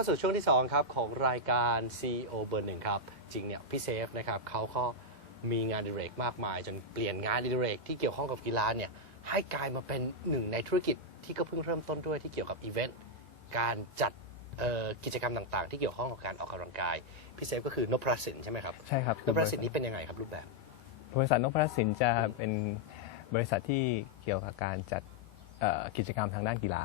ขอต้อนรับเข้าสู่ช่วงที่ 2 ครับ ของรายการ CEO เบอร์หนึ่งครับ จริงเนี่ยพี่เซฟนะครับเขาก็มีงานอดิเรกมากมาย จนเปลี่ยนงานอดิเรกที่เกี่ยวข้องกับกีฬาเนี่ยให้กลายมาเป็นหนึ่งในธุรกิจที่ก็เพิ่งเริ่มต้นด้วยที่เกี่ยวกับอีเวนต์การจัดเอ่อกิจกรรมต่างๆ ที่เกี่ยวข้องกับการออกกำลังกาย พี่เซฟก็คือนพประสินใช่ไหมครับใช่ครับนพประสินนี้เป็นยังไงครับรูปแบบบริษัทนพรัตน์สินจะเป็นบริษัทที่เกี่ยวกับการจัดเอ่อกิจกรรมทางด้านกีฬา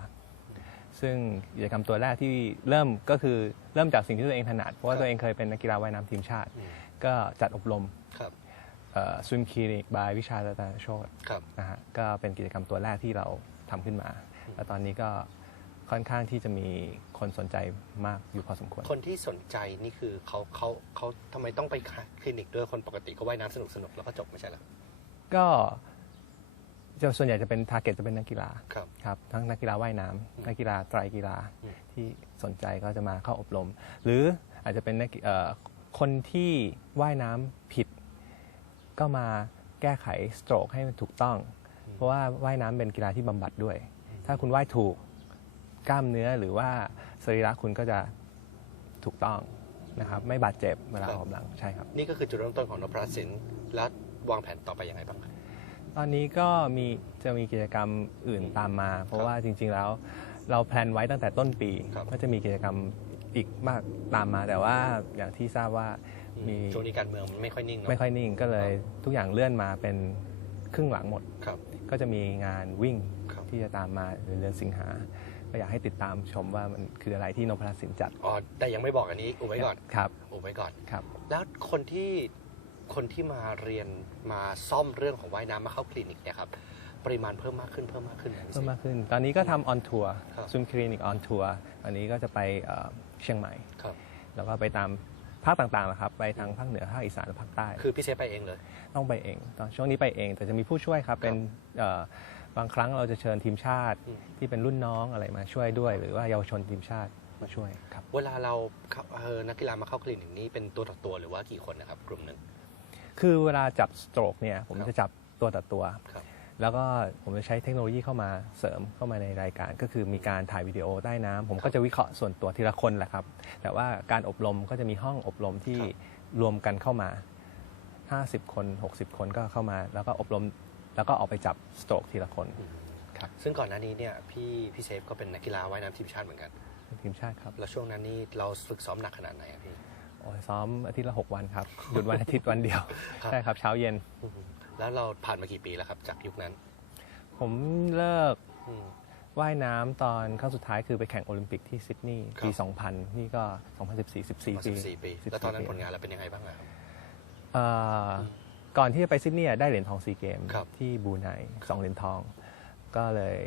ซึ่งกิจกรรมตัวแรกที่เริ่มก็คือเริ่มจากสิ่งที่ตัวเองถนัด เพราะว่าครับตัวเองเคยเป็นนักกีฬาว่ายน้ำทีมชาติอืมก็จัดอบรมครับสวิมคลินิกบายวิชาตาโชตครับนะฮะก็เป็นกิจกรรมตัวแรกที่เราทำขึ้นมา แล้วตอนนี้ก็ค่อนข้างที่จะมีคนสนใจมากอยู่พอสมควร คนที่สนใจนี่คือเขาเขาเขาทำไมต้องไปคลินิกด้วยคนปกติก็ว่ายน้ำสนุกสนุกๆแล้วก็จบไม่ใช่เหรอก็ จะส่วนใหญ่จะเป็นทาร์เก็ตจะเป็นนักกีฬาครับ ครับทั้งนักกีฬาว่ายน้ำนักกีฬาไตรกีฬาอืม ที่สนใจก็จะมาเข้าอบรม หรืออาจจะเป็นนักกีเอ่อคนที่ว่ายน้ำผิด ก็มาแก้ไขสโตรกให้มันถูกต้อง เพราะว่าว่ายน้ำเป็นกีฬาที่บำบัดด้วย ถ้าคุณว่ายถูกกล้ามเนื้อหรือว่าสรีระคุณก็จะถูกต้องนะครับ ไม่บาดเจ็บเวลาออกกำลังใช่ครับ นี่ก็คือจุดเริ่มต้นของนพรัตน์สินแล้ววางแผนต่อไปยังไงบ้างครับ ตอนนี้ก็มีจะมีกิจกรรมอื่นตามมา เพราะว่าจริง ๆ แล้วเราแพลนไว้ตั้งแต่ต้นปีครับว่าจะมีกิจกรรมอีกมากตามมา แต่ว่าอย่างที่ทราบว่ามีช่วงนี้การเมืองมันไม่ค่อยนิ่งเนาะ ไม่ค่อยนิ่งก็เลยทุกอย่างเลื่อนมาเป็นครึ่งหลังหมด ครับก็จะมีงานวิ่งครับ ที่จะตามมาในเดือนสิงหาก็อยากให้ติดตามชมว่ามันคืออะไรที่นพรัตน์สินจัดอ๋อแต่ยังไม่บอกอันนี้อุบไว้ก่อนครับอุบไว้ก่อน ครับ แล้วคนที่ คนที่มาเรียนมาซ่อมเรื่องของว่ายน้ำมาเข้าคลินิกเนี่ยครับปริมาณเพิ่มมากขึ้นเพิ่มมากขึ้นไหเพิ่มมากขึ้น ตอนนี้ก็ทำออนทัวร์ครับซุมคลินิกออนทัวร์ตอนนี้ก็จะไปเอ่อเชียงใหม่ครับแล้วก็ไปตามภาคต่างๆนะครับ ไปทางภาคเหนือภาคอีสานและภาคใต้ คือพี่เซฟไปเองเลย ต้องไปเองตอนช่วงนี้ไปเอง แต่จะมีผู้ช่วยครับ เป็นเอ่อบางครั้งเราจะเชิญทีมชาติอืมที่เป็นรุ่นน้องอะไรมาช่วยด้วย หรือว่าเยาวชนทีมชาติมาช่วยครับ เวลาเราเข้าเออนักกีฬามาเข้าคลินิกนี้เป็นตัวต่อตัวหรือว่ากี่คนนะครับกลุ่มหนึ่ง คือเวลาจับสโตรกเนี่ยผมครับจะจับตัวต่อตัว ครับ แล้วก็ผมจะใช้เทคโนโลยีเข้ามาเสริมเข้ามาในรายการ ก็คือมีการถ่ายวิดีโอใต้น้ำผมก็จะวิเคราะห์ส่วนตัวทีละคนแหละครับ แต่ว่าการอบรมก็จะมีห้องอบรมที่ครับรวมกันเข้ามา 50 คน 60 คนก็เข้ามา แล้วก็อบรมแล้วก็ออกไปจับสโตรกทีละคนอืมครับ ซึ่งก่อนหน้านี้เนี่ยพี่พี่เซฟก็เป็นนักกีฬาว่ายน้ำทีมชาติเหมือนกัน ทีมชาติครับ แล้วช่วงนั้นนี่เราฝึกซ้อมหนักขนาดไหนอะพี่โอ้ย ซ้อมอาทิตย์ละ 6 วันครับ หยุดวันอาทิตย์วันเดียว ครับ ใช่ครับเช้าเย็นอืมแล้วเราผ่านมากี่ปีแล้วครับ จากยุคนั้นผมเลิกอืม ว่ายน้ำตอนครั้งสุดท้ายคือไปแข่งโอลิมปิกที่ซิดนีย์ปี ครับ 2000 นี่ก็ 2014 14มาปี14 ปี14แล้วตอนนั้นปีผลงานเราเป็นยังไงบ้างอะครับ เอ่อก่อนที่จะไปซิดนีย์อะได้เหรียญทองซีเกมครับที่บรูไนสองเหรียญทอง ก็เลย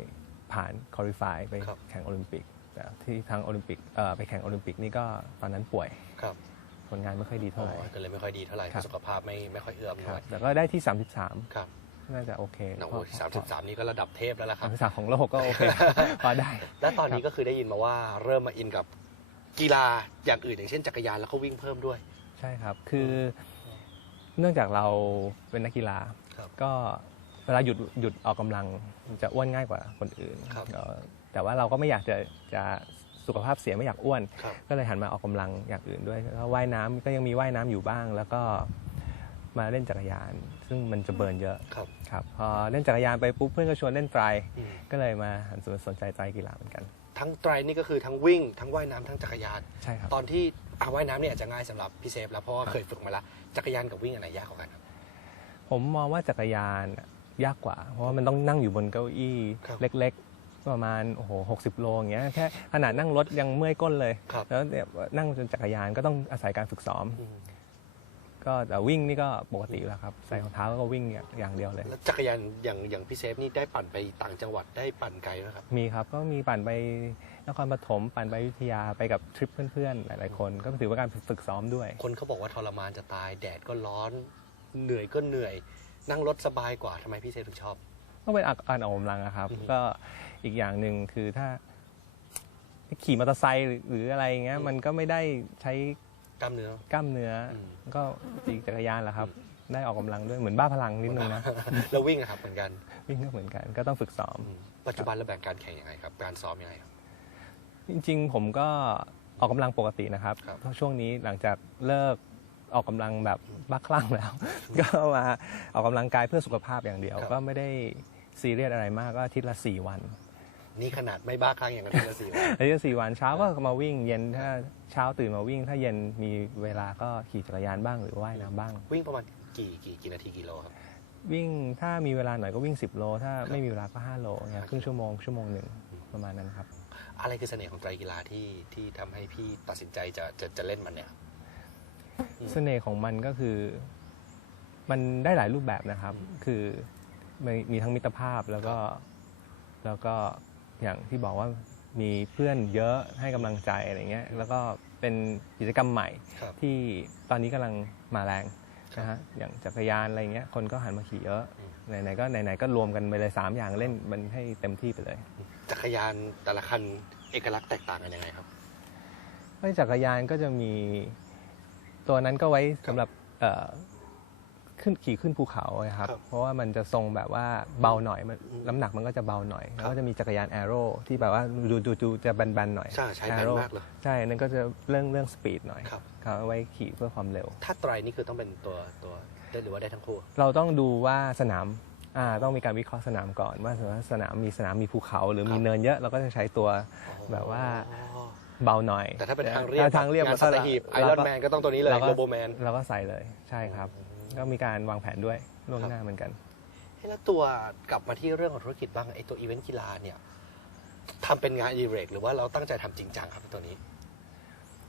ผ่านคอลิฟายไปครับ แข่งโอลิมปิกแต่ที่ทางโอลิมปิกเอ่อไปแข่งโอลิมปิกนี่ก็ตอนนั้นป่วย ครับ ผลงานไม่ค่อยดีอ๋เท่าไหร่อก็เลยไม่ค่อยดีเท่าไหร่ครับสุขภาพไม่ไม่ค่อยเอื้อมหคน่รัอบยแต่ก็ได้ที่ครับ33น่าจะโอเคโอ้โหสามสิบสามนี่ก็ระดับเทพแล้วล่ะครับสามสิบสามของโลกก็โอเคพอได้ และตอนนี้ก็คือได้ยินมาว่าเริ่มมาอินกับกีฬาอย่างอื่นอย่างเช่นจักรยานแล้วก็วิ่งเพิ่มด้วย ใช่ครับ คือเนื่องจากเราเป็นนักกีฬาครับก็เวลาหยุดหยุดออกกำลังจะอ้วนง่ายกว่าคนอื่นครับเอ่อแต่ว่าเราก็ไม่อยากจะจะ สุขภาพเสียไม่อยากอ้วน ครับ ก็เลยหันมาออกกำลังอย่างอื่นด้วยแล้วว่ายน้ำก็ยังมีว่ายน้ำอยู่บ้าง แล้วก็มาเล่นจักรยาน ซึ่งมันจะเบิร์นเยอะครับครับพอเล่นจักรยานไปปุ๊บเพื่อนก็ชวนเล่นไตรอืมก็เลยมาหันมาสนใจไตรกีฬาเหมือนกันทั้งไตรนี่ก็คือทั้งวิ่ง ทั้งว่ายน้ำทั้งจักรยาน ใช่ครับ ตอนที่อาว่ายน้ำเนี่ยอาจจะง่ายสำหรับพี่เซฟแล้วเพราะว่าครับเคยฝึกมาแล้วจักรยานกับวิ่งอันไหนยากกว่ากันครับ ผมมองว่าจักรยานยากกว่า เพราะว่ามันต้องนั่งอยู่บนเก้าอี้ครับ เล็กๆ ประมาณโอ้โหหกสิบโลอย่างเงี้ยแค่ขนาดนั่งรถยังเมื่อยก้นเลย ครับ แล้วเนี่ยนั่งจนจักรยานก็ต้องอาศัยการฝึกซ้อม อืมก็แต่วิ่งนี่ก็ปกติอยู่แล้วครับ ใส่รองเท้าแล้วก็วิ่งอย่างอย่างเดียวเลย แล้วจักรยานอย่างอย่างพี่เซฟนี่ได้ปั่นไปต่างจังหวัดได้ปั่นไกลนะครับ มีครับก็มีปั่นไปนครปฐมปั่นไปอยุธยาไปกับทริปเพื่อนๆ หลายๆคน ก็ถือว่าการฝึกซ้อมด้วย คนเขาบอกว่าทรมานจะตายแดดก็ร้อน เหนื่อยก็เหนื่อย นั่งรถสบายกว่าทำไมพี่เซฟถึงชอบ ก็เป็นอาการออกกำลังอะครับอือฮึก็อีกอย่างหนึ่งคือถ้าขี่มอเตอร์ไซค์หรือหรืออะไรอย่างเงี้ยอืมมันก็ไม่ได้ใช้กล้ามเนื้อ กล้ามเนื้ออม ก็ขี่จักรยานแหละครับ ได้ออกกำลังด้วยเหมือนบ้าพลังนิดนึงนะแล้ววิ่งอะครับเหมือนกันวิ่งก็เหมือนกัน ก็ต้องฝึกซ้อม อืมปัจจุบันเราแบ่งการแข่งยังไงครับ การซ้อมยังไงครับ จริงๆ ผมก็ออกกำลังปกตินะครับครับ เพราะช่วงนี้หลังจากเลิกออกกำลังแบบบ้าคลั่งแล้ว ก็มาออกกำลังกายเพื่อสุขภาพอย่างเดียวครับก็ไม่ได้ ซีเรียสอะไรมากก็อาทิตย์ละสี่วันนี่ขนาดไม่บ้าคลั่งอย่างนั้นเลยสิอาทิตย์ละสี่วันเช้าก็มาวิ่งเย็นถ้าเช้าตื่นมาวิ่ง ถ้าเย็นมีเวลาก็ขี่จักรยานบ้างหรือว่ายน้ำบ้าง วิ่งประมาณกี่กี่กี่นาทีกิโลครับ วิ่งถ้ามีเวลาหน่อยก็วิ่ง 10 โล ถ้าไม่มีเวลาก็ 5 โลเนี่ยครึ่งชั่วโมงชั่วโมงหนึ่งประมาณนั้นครับ อะไรคือเสน่ห์ของไตรกีฬาที่ที่ทำให้พี่ตัดสินใจจะจะจะเล่นมันเนี่ยอืมเสน่ห์ของมันก็คือ มันได้หลายรูปแบบนะครับ คือ มีมีทั้งมิตรภาพแล้วก็แล้วก็อย่างที่บอกว่ามีเพื่อนเยอะให้กำลังใจอะไรเงี้ยแล้วก็เป็นกิจกรรมใหม่ ครับที่ตอนนี้กำลังมาแรงนะฮะอย่างจักรยานอะไรเงี้ยคนก็หันมาขี่เยอะอืม ไหนๆก็ไหนๆก็รวมกันไปเลยสามอย่างเล่นมันให้เต็มที่ไปเลย จักรยานแต่ละคันเอกลักษณ์แตกต่างกันยังไงครับ ไม่จักรยานก็จะมีตัวนั้นก็ไว้สำหรับเอ่อ ขึ้นขี่ขึ้นภูเขาอะครับ ครับเพราะว่ามันจะทรงแบบว่าเบาหน่อยมันอืมน้ำหนักมันก็จะเบาหน่อยครับแล้วก็จะมีจักรยานแอโร่ที่แบบว่าดูดูดูจะแบนๆหน่อยใช่ใช้แบน Aero มากเลยใช่นั่นก็จะเรื่องเรื่องสปีดหน่อยครับเขาเอาไว้ขี่เพื่อความเร็ว ถ้าไตรนี่คือต้องเป็นตัวตัวได้หรือว่าได้ทั้งคู่ เราต้องดูว่าสนามอ่าต้องมีการวิเคราะห์สนามก่อน ว่าสมมติว่าสนามมีสนามมีภูเขาหรือครับมีเนินเยอะเราก็จะใช้ตัวแบบว่าอ๋อเบาหน่อยแต่ถ้าเป็นทางเรียบถ้ทางเรียบงานก็สัตหีบไอรอนแมนก็ต้องตัวนี้เลยราโรโบแมน เราก็ใส่เลยใช่ครับ ก็มีการวางแผนด้วยล่วงหน้าเหมือนกันแล้วตัวกลับมาที่เรื่องของธุรกิจบ้างไอตัวอีเวนต์กีฬาเนี่ยทำเป็นงานอดิเรกหรือว่าเราตั้งใจทำจริงจังครับตัวนี้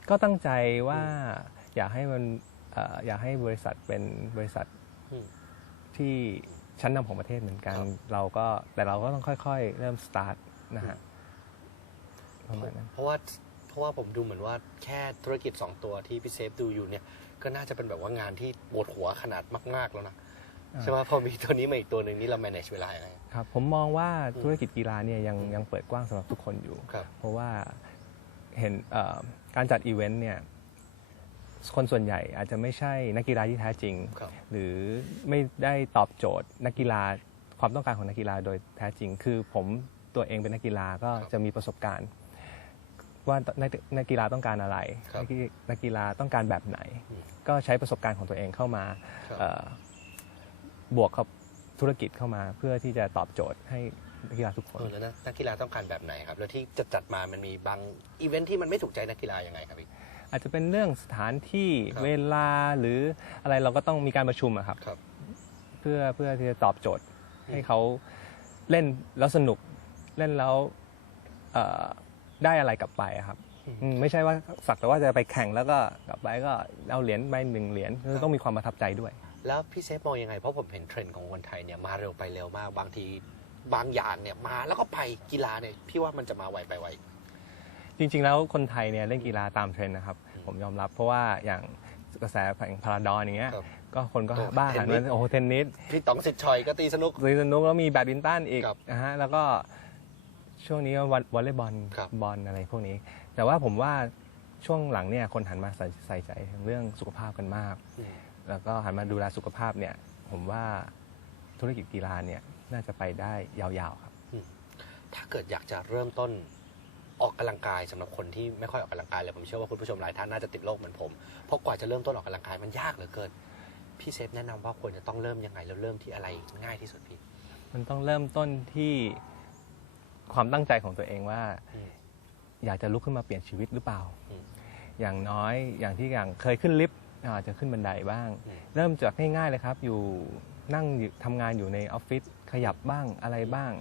ก็ตั้งใจว่าอยากให้มันเอ่ออยากให้บริษัทเป็นบริษัทอืมที่ชั้นนำของประเทศเหมือนกันครับเราก็แต่เราก็ต้องค่อยๆ เริ่มสตาร์ทนะฮะประมาณนั้นเพราะว่าเพราะว่าผมดูเหมือนว่าแค่ธุรกิจ 2 ตัวที่พี่เซฟดูอยู่เนี่ย ก็น่าจะเป็นแบบว่างานที่ปวดหัวขนาดมาก ๆ แล้วนะอ่าใช่ไหมพอมีตัวนี้มาอีกตัวหนึ่งนี่เรา manage เวลายังไงครับผมมองว่าธุรกิจกีฬาเนี่ยยังยังเปิดกว้างสำหรับทุกคนอยู่ครับเพราะว่าเห็นเอ่อการจัดอีเวนต์เนี่ยคนส่วนใหญ่อาจจะไม่ใช่นักกีฬาที่แท้จริงครับหรือไม่ได้ตอบโจทย์นักกีฬาความต้องการของนักกีฬาโดยแท้จริง คือผมตัวเองเป็นนักกีฬาก็ครับจะมีประสบการณ์ ว่านักนักกีฬาต้องการอะไรครับนักกีนักกีฬาต้องการแบบไหนอืมก็ใช้ประสบการณ์ของตัวเองเข้ามาครับเอ่อบวกกับธุรกิจเข้ามาเพื่อที่จะตอบโจทย์ให้นักกีฬาทุกคนเออแล้วนะนักกีฬาต้องการแบบไหนครับ แล้วที่จะจัดมามันมีบางอีเวนท์ที่มันไม่ถูกใจนักกีฬายังไงครับพี่อาจจะเป็นเรื่องสถานที่ครับเวลาหรืออะไรเราก็ต้องมีการประชุมอะครับครับ เพื่อเพื่อที่จะตอบโจทย์ให้เขาเล่นแล้วสนุกเล่นแล้วเอ่อ ได้อะไรกลับไปอะครับอืมอืมไม่ใช่ว่าสักแต่ว่าจะไปแข่งแล้วก็กลับไปก็เอาเหรียญไปหนึ่งเหรียญคือต้องมีความประทับใจด้วย แล้วพี่เซฟมองยังไง เพราะผมเห็นเทรนด์ของคนไทยเนี่ยมาเร็วไปเร็วมาก บางทีบางอย่างเนี่ยมาแล้วก็ไปกีฬาเนี่ยพี่ว่ามันจะมาไวไปไว จริงๆแล้วคนไทยเนี่ยเล่นกีฬาตามเทรนด์นะครับ ผมยอมรับเพราะว่าอย่างกระแสแข่งพาราดอนอย่างเงี้ยครับก็คนก็โอ้บ้าหันเทนนิมาสโอ้โหเทนนิสพี่ต๋องสิทธิ์ชอยก็ตีสนุก ตีสนุกแล้วมีแบดมินตันอีกครับ นะฮะแล้วก็ ช่วงนี้ก็วอลวอลเลย์บอลครับ บอลอะไรพวกนี้ แต่ว่าผมว่าช่วงหลังเนี่ยคนหันมาใส่ใส่ใจเรื่องสุขภาพกันมาก อืมแล้วก็หันมาดูแลสุขภาพเนี่ย ผมว่าธุรกิจกีฬาเนี่ยน่าจะไปได้ยาวๆครับ ถ้าเกิดอยากจะเริ่มต้นออกกำลังกายสำหรับคนที่ไม่ค่อยออกกำลังกายเลยผมเชื่อว่าคุณผู้ชมหลายท่านน่าจะติดโรคเหมือนผมเพราะกว่าจะเริ่มต้นออกกำลังกายมันยากเหลือเกินพี่เซฟแนะนำว่าควรจะต้องเริ่มยังไงแล้วเริ่มที่อะไรง่ายที่สุดพี่ มันต้องเริ่มต้นที่ ความตั้งใจของตัวเองว่าอืมอยากจะลุกขึ้นมาเปลี่ยนชีวิตหรือเปล่าอืมอย่างน้อยอย่างที่อย่างเคยขึ้นลิฟต์อาจจะขึ้นบันไดบ้างอืมเริ่มจากง่ายๆเลยครับ อยู่นั่งอยู่ทำงานอยู่ในออฟฟิศขยับบ้างอะไรบ้าง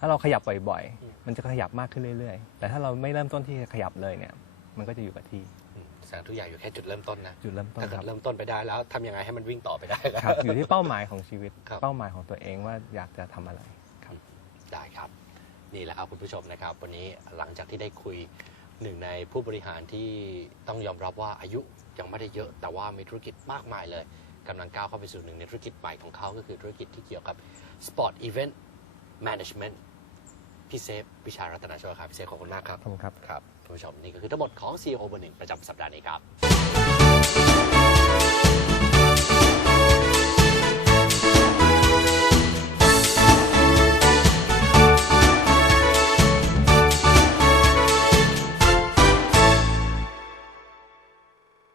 ถ้าเราขยับบ่อยอืมๆมันจะขยับมากขึ้นเรื่อยๆ แต่ถ้าเราไม่เริ่มต้นที่จะขยับเลยเนี่ย มันก็จะอยู่กับที่อืมแสดงทุกอย่างอยู่แค่จุดเริ่มต้นนะจุดเริ่มต้นถ้าคเกิรัดบเริ่มต้นไปได้แล้วทำยังไงให้มันวิ่งต่อไปได้ครับอยู่ที่เป้าหมายของชีวิตครับเป้าหมายของตัวเองว่าอยากจะทำอะไรครับได้ครับ นี่แหละครับคุณผู้ชมนะครับ วันนี้หลังจากที่ได้คุยหนึ่งในผู้บริหารที่ต้องยอมรับว่าอายุยังไม่ได้เยอะ แต่ว่ามีธุรกิจมากมายเลยกำลังก้าวเข้าไปสู่หนึ่งในธุรกิจใหม่ของเขาก็คือธุรกิจที่เกี่ยวกับ Sport Event Management พี่เซฟพิชารัตนาโชยครับ พี่เซฟขอบคุณมากครับ ขอบคุณครับ ครับท่านผู้ชมนี่ก็คือทั้งหมดของ CEO เบอร์หนึ่งประจำสัปดาห์นี้ครับ